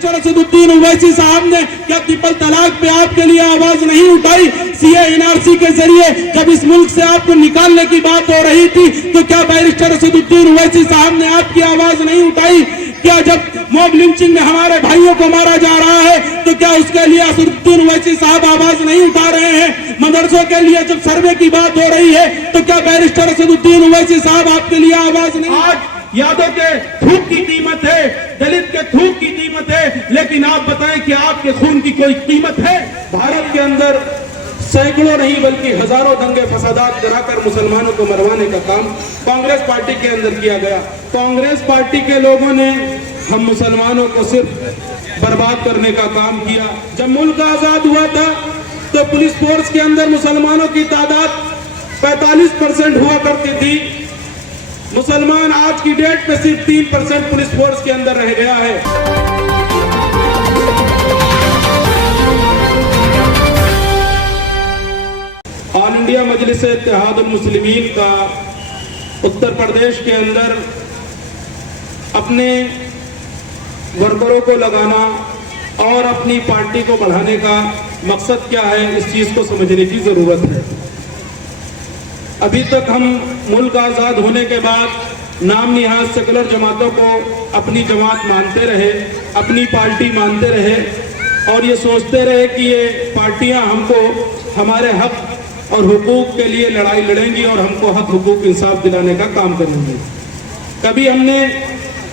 Barrister Asaduddin Owaisi साहब ने क्या ट्रिपल तलाक पे आपके लिए आवाज नहीं उठाई? सीए एनआरसी के जरिए जब इस मुल्क से आपको निकालने की बात हो रही थी तो क्या बैरिस्टर असदुद्दीन ओवैसी साहब ने आपकी आवाज नहीं उठाई? क्या जब मॉब लिंचिंग में हमारे भाइयों को मारा जा रहा है तो क्या उसके लिए असदुद्दीन ओवैसी साहब आवाज नहीं उठा रहे हैं? मदरसों के लिए जब सर्वे की बात हो रही है तो क्या बैरिस्टर असदुद्दीन ओवैसी साहब आपके लिए आवाज नहीं? आज यादव के थूक की कीमत है, दलित के थूक की कीमत है, लेकिन आप बताएं कि आपके खून की कोई कीमत है? भारत के अंदर सैकड़ों नहीं बल्कि हजारों दंगे फसादात कराकर मुसलमानों को मरवाने का काम कांग्रेस पार्टी के अंदर किया गया। कांग्रेस पार्टी के लोगों ने हम मुसलमानों को सिर्फ बर्बाद करने का काम किया। जब मुल्क आजाद हुआ था तो पुलिस फोर्स के अंदर मुसलमानों की तादाद 45% हुआ करती थी। मुसलमान आज की डेट पे सिर्फ 3% पुलिस फोर्स के अंदर रह गया है। ऑल इंडिया मजलिस इत्तेहादुल मुस्लिमीन का उत्तर प्रदेश के अंदर अपने वर्करों को लगाना और अपनी पार्टी को बढ़ाने का मकसद क्या है, इस चीज को समझने की जरूरत है। अभी तक हम मुल्क आजाद होने के बाद नाम निहाद सेकुलर जमातों को अपनी जमात मानते रहे, अपनी पार्टी मानते रहे और ये सोचते रहे कि ये पार्टियां हमको हमारे हक और हुकूक के लिए लड़ाई लड़ेंगी और हमको हक हुकूक इंसाफ दिलाने का काम करेंगे। कभी हमने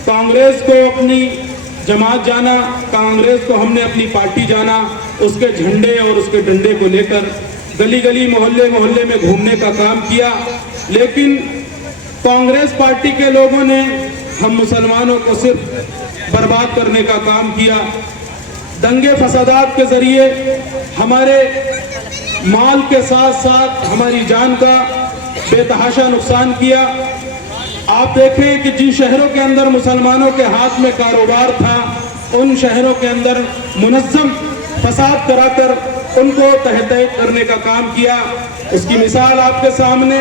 कांग्रेस को अपनी जमात जाना, कांग्रेस को हमने अपनी पार्टी जाना, उसके झंडे और उसके डंडे को लेकर गली गली मोहल्ले मोहल्ले में घूमने का काम किया। लेकिन कांग्रेस पार्टी के लोगों ने हम मुसलमानों को सिर्फ बर्बाद करने का काम किया। दंगे फसादात के जरिए हमारे माल के साथ साथ हमारी जान का बेतहाशा नुकसान किया। आप देखें कि जिन शहरों के अंदर मुसलमानों के हाथ में कारोबार था, उन शहरों के अंदर मुनज़्ज़म फसाद कराकर उनको तहत करने का काम किया। उसकी मिसाल आपके सामने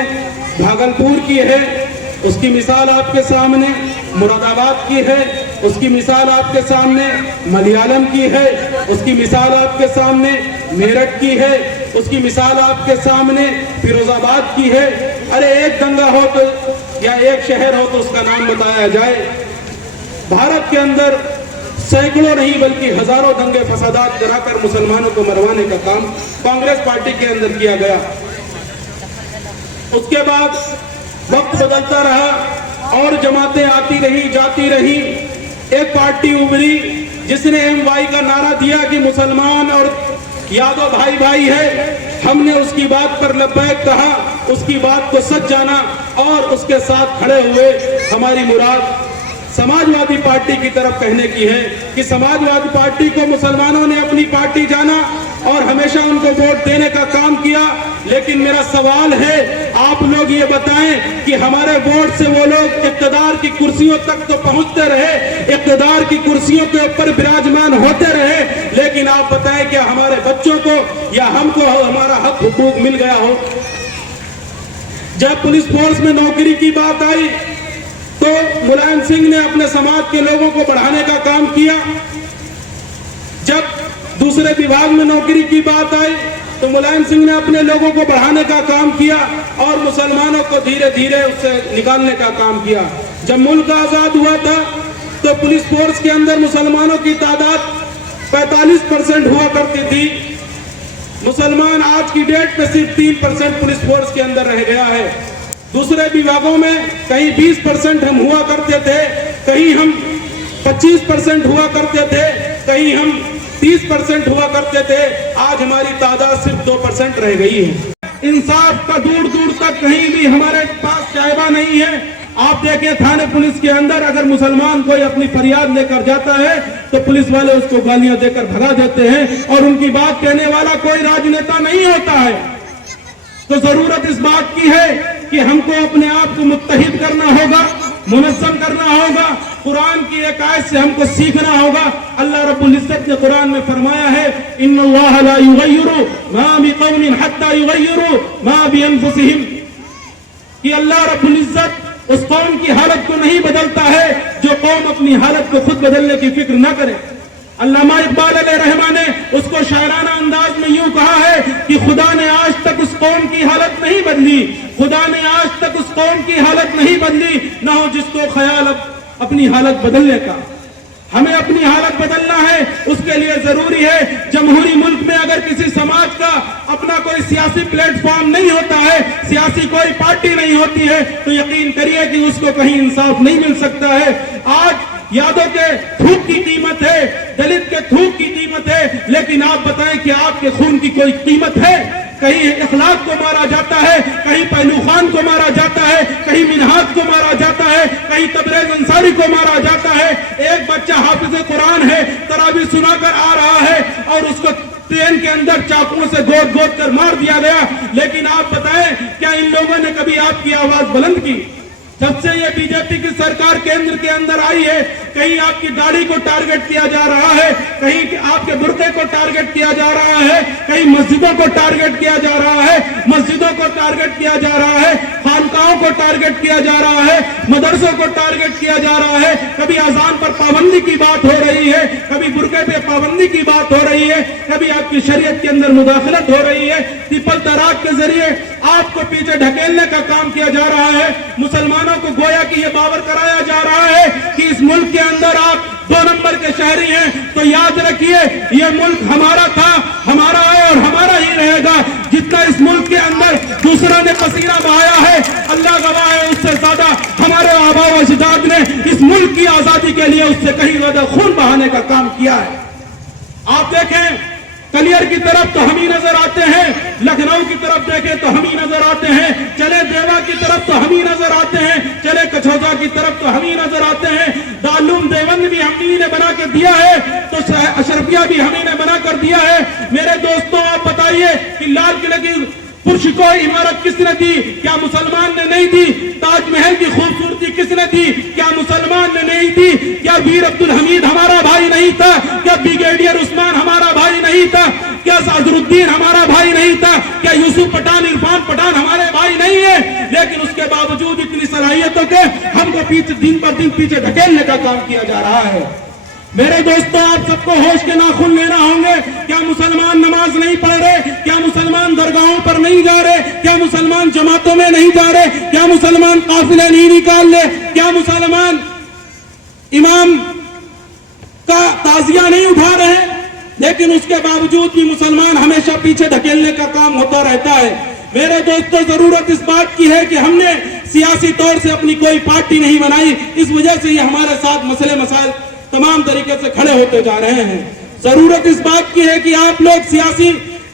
भागलपुर की है, उसकी मिसाल आपके सामने मुरादाबाद की है, उसकी मिसाल आपके सामने मलयालम की है, उसकी मिसाल आपके सामने मेरठ की है, उसकी मिसाल आपके सामने फिरोजाबाद की है। अरे एक दंगा हो तो या एक शहर हो तो उसका नाम बताया जाए। भारत के अंदर सैकड़ों नहीं बल्कि हजारों दंगे फसादात कराकर मुसलमानों को मरवाने का काम कांग्रेस पार्टी के अंदर किया गया। उसके बाद वक्त बदलता रहा और जमातें आती रही जाती रही। एक पार्टी उभरी जिसने MY का नारा दिया कि मुसलमान और यादव भाई भाई है। हमने उसकी बात पर लब्बैक कहा, उसकी बात को सच जाना और उसके साथ खड़े हुए। हमारी मुराद समाजवादी पार्टी की तरफ कहने की है कि समाजवादी पार्टी को मुसलमानों ने अपनी पार्टी जाना और हमेशा उनको वोट देने का काम किया। लेकिन मेरा सवाल है, आप लोग ये बताएं कि हमारे वोट से वो लोग इक़्तिदार की कुर्सियों तक तो पहुंचते रहे, इक़्तिदार की कुर्सियों के ऊपर विराजमान होते रहे, लेकिन आप बताएं कि हमारे बच्चों को या हमको हमारा हक हुकूक मिल गया हो? जब पुलिस फोर्स में नौकरी की बात आई तो मुलायम सिंह ने अपने समाज के लोगों को बढ़ाने का काम किया। जब दूसरे विभाग में नौकरी की बात आई तो मुलायम सिंह ने अपने लोगों को बढ़ाने का काम किया और मुसलमानों को धीरे धीरे उससे निकालने का काम किया। जब मुल्क आजाद हुआ था तो पुलिस फोर्स के अंदर मुसलमानों की तादाद 45% हुआ करती थी। मुसलमान आज की डेट में सिर्फ 3% पुलिस फोर्स के अंदर रह गया है। दूसरे विभागों में कहीं 20% हम हुआ करते थे, कहीं हम 25% हुआ करते थे, कहीं हम 30% हुआ करते थे। आज हमारी तादाद सिर्फ 2% रह गई है। इंसाफ का दूर दूर तक कहीं भी हमारे पास चायबा नहीं है। आप देखें थाने पुलिस के अंदर अगर मुसलमान कोई अपनी फरियाद लेकर जाता है तो पुलिस वाले उसको गालियां देकर भगा देते हैं और उनकी बात कहने वाला कोई राजनेता नहीं होता है। तो जरूरत इस बात की है कि हमको अपने आप को मुत्तहिद करना होगा, मुनज़्ज़म करना होगा। कुरान की एक आयत से हमको सीखना होगा। अल्लाह रब्बुल इज्जत ने कुरान में फरमाया है, इन्नल्लाह ला युग़य्यिरु मा बिक़ौमिन हत्ता युग़य्यिरु मा बिअन्फुसिहिम, कि अल्लाह रब्बुल इज्जत उस कौम की हालत को नहीं बदलता है जो कौम अपनी हालत को खुद बदलने की फिक्र न करे। अल्लामा इकबाल अलैहिर्रहमान ने उसको शायराना अंदाज में यूं कहा है कि खुदा ने आज तक उस कौम की हालत नहीं बदली, खुदा ने आज तक उस कौम की हालत नहीं बदली, ना हो जिसको ख्याल अपनी हालत बदलने का। हमें अपनी हालत बदलना है, उसके लिए जरूरी है जमहूरी मुल्क में अगर किसी समाज का अपना कोई सियासी प्लेटफॉर्म नहीं होता है, सियासी कोई पार्टी नहीं होती है, तो यकीन करिए कि उसको कहीं इंसाफ नहीं मिल सकता है। आज यादव के थूक की कीमत है, दलित के थूक की कीमत है, लेकिन आप बताएं कि आपके खून की कोई कीमत है? कहीं इखलाक को मारा जाता है, कहीं पहलू खान को मारा जाता है, कहीं मिनहाज को मारा जाता है, कहीं तबरेज अंसारी को मारा जाता है। एक बच्चा हाफिज कुरान है, तरावी सुनाकर आ रहा है और उसको ट्रेन के अंदर चाकुओं से गोद गोद कर मार दिया गया। लेकिन आप बताएं, क्या इन लोगों ने कभी आपकी आवाज बुलंद की? जब से ये बीजेपी की सरकार केंद्र के अंदर आई है, कहीं आपकी दाढ़ी को टारगेट किया जा रहा है, कहीं आपके बुर्के को टारगेट किया जा रहा है, कहीं मस्जिदों को टारगेट किया जा रहा है, मस्जिदों को टारगेट किया जा रहा है, खानकाहों को टारगेट किया जा रहा है, मदरसों को टारगेट किया जा रहा है। कभी अजान पर पाबंदी की बात हो रही है, कभी बुर्के पे पाबंदी की बात हो रही है, कभी आपकी शरीयत के अंदर मुदाखलत हो रही है। ट्रिपल तलाक के जरिए आपको पीछे ढकेलने का काम किया जा रहा है। मुसलमानों को गोया कि ये बावर कराया जा रहा है कि इस मुल्क के अंदर आप 2 नंबर के शहरी हैं, तो याद रखिए ये मुल्क हमारा था, हमारा है और हमारा ही रहेगा। जितना इस मुल्क के अंदर दूसरा ने पसीना बहाया है, अल्लाह गवाह है, उससे ज्यादा हमारे आबा व अजदाद ने इस मुल्क की आजादी के लिए उससे कहीं ज्यादा खून बहाने का काम किया है। आप देखें, कलियर की तरफ तो हम ही नजर आते हैं, लखनऊ की तरफ देखें तो हम ही नजर आते हैं, चले देवा की तरफ तो हम ही नजर आते हैं, चले कछौजा की तरफ तो हम ही नजर आते हैं, दारूल देवबंद भी हम ही ने बना के दिया है, तो अशरफिया भी हम ही ने बना कर दिया है। मेरे दोस्तों, आप बताइए कि लाल किले की पुरशिको इमारत किसने दी? क्या मुसलमान ने नहीं दी? ताजमहल की खूबसूरती किसने दी? क्या मुसलमान ने नहीं दी? क्या वीर अब्दुल हमीद हमारा भाई नहीं था? क्या ब्रिगेडियर उस्मान हमारा भाई नहीं था? क्या अजहरुद्दीन हमारा भाई नहीं था? क्या यूसुफ पठान, इरफान पठान हमारे भाई नहीं है? लेकिन उसके बावजूद इतनी सलाहियतों के हमको पीछे दिन पर दिन पीछे ढकेलने का काम किया जा रहा है। मेरे दोस्तों, आप सबको होश के नाखून लेना होंगे। क्या मुसलमान नमाज नहीं पढ़ रहे? क्या मुसलमान दरगाहों पर नहीं जा रहे? क्या मुसलमान जमातों में नहीं जा रहे? क्या मुसलमान काफिले नहीं निकाल ले? क्या मुसलमान इमाम का ताजिया नहीं उठा रहे? लेकिन उसके बावजूद भी मुसलमान हमेशा पीछे धकेलने का काम होता रहता है। मेरे दोस्तों, जरूरत इस बात की है कि हमने सियासी तौर से अपनी कोई पार्टी नहीं बनाई, इस वजह से ये हमारे साथ मसले मसाइल तमाम तरीके से खड़े होते जा रहे हैं। जरूरत इस बात की है कि आप लोग सियासी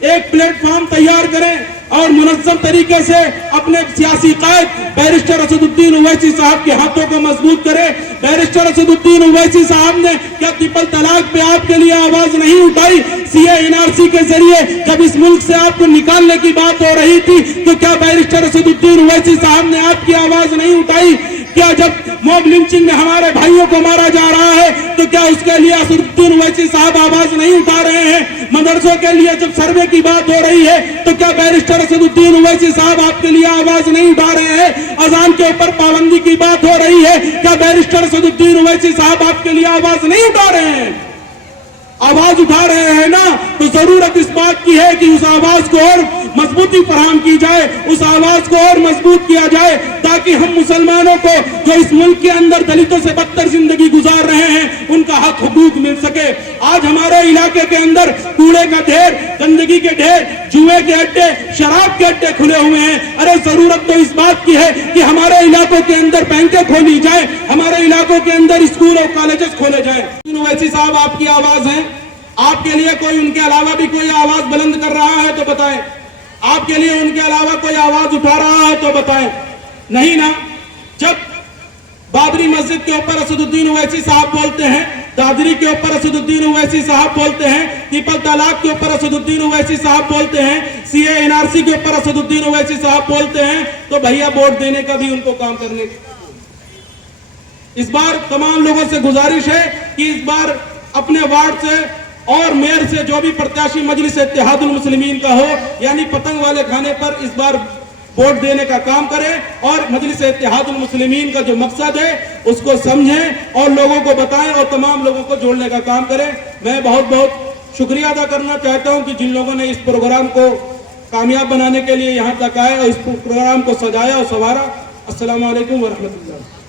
एक प्लेटफॉर्म तैयार करें और मुनज़्ज़म तरीके से अपने सियासी कायद बैरिस्टर असदुद्दीन ओवैसी साहब के हाथों को मजबूत करें। बैरिस्टर असदुद्दीन ओवैसी साहब ने क्या ट्रिपल तलाक पे आपके लिए आवाज नहीं उठाई? सीए एनआरसी के जरिए जब इस मुल्क से आपको निकालने की बात हो रही थी, तो क्या बैरिस्टर असदुद्दीन ओवैसी साहब ने आपकी आवाज नहीं उठाई? क्या जब मॉब लिंचिंग में हमारे भाइयों को मारा जा रहा है, तो क्या उसके लिए असदुद्दीन ओवैसी साहब आवाज नहीं उठा रहे हैं? मदरसों के लिए जब सर्वे की बात हो रही है, तो क्या बैरिस्टर असदुद्दीन ओवैसी साहब आपके लिए आवाज नहीं उठा रहे हैं? अजान के ऊपर पाबंदी की बात हो रही है, क्या बैरिस्टर असदुद्दीन ओवैसी साहब आपके लिए आवाज नहीं उठा रहे हैं? आवाज उठा रहे हैं ना, तो जरूरत इस बात की है कि उस आवाज को और मजबूती फराहम की जाए, उस आवाज को और मजबूत किया जाए, ताकि हम मुसलमानों को जो इस मुल्क के अंदर दलितों से बदतर जिंदगी गुजार रहे हैं, उनका हक हुकूक मिल सके। आज हमारे इलाके के अंदर कूड़े का ढेर, गंदगी के ढेर, जुए के अड्डे, शराब के अड्डे खुले हुए हैं। अरे जरूरत तो इस बात की है कि हमारे इलाकों के अंदर बैंकें खोली जाए, हमारे इलाकों के अंदर स्कूल और कॉलेजेस खोले जाए। ओवैसी साहब, आपकी आवाज है, आपके लिए कोई उनके अलावा भी कोई आवाज बुलंद कर रहा है तो बताएं। आपके लिए उनके अलावा कोई आवाज उठा रहा है तो बताएं। नहीं ना। जब बाबरी मस्जिद के ऊपर असदुद्दीन ओवैसी साहब बोलते हैं, दादरी के ऊपर असदुद्दीन ओवैसी साहब बोलते हैं, ट्रिपल तलाक के ऊपर असदुद्दीन ओवैसी साहब बोलते हैं, सीए एनआरसी के ऊपर असदुद्दीन ओवैसी साहब बोलते हैं, तो भैया वोट देने का भी उनको काम करने। इस बार तमाम लोगों से गुजारिश है कि इस बार अपने वार्ड से और मेयर से जो भी प्रत्याशी मजलिस इत्तेहादुल मुस्लिमीन का हो, यानी पतंग वाले खाने पर इस बार वोट देने का काम करें और मजलिस इत्तेहादुल मुस्लिमीन का जो मकसद है उसको समझें और लोगों को बताएं और तमाम लोगों को जोड़ने का काम करें। मैं बहुत बहुत शुक्रिया अदा करना चाहता हूं कि जिन लोगों ने इस प्रोग्राम को कामयाब बनाने के लिए यहाँ तक आए और इस प्रोग्राम को सजाया और संवारा। अस्सलाम वालेकुम व रहमतुल्लाह।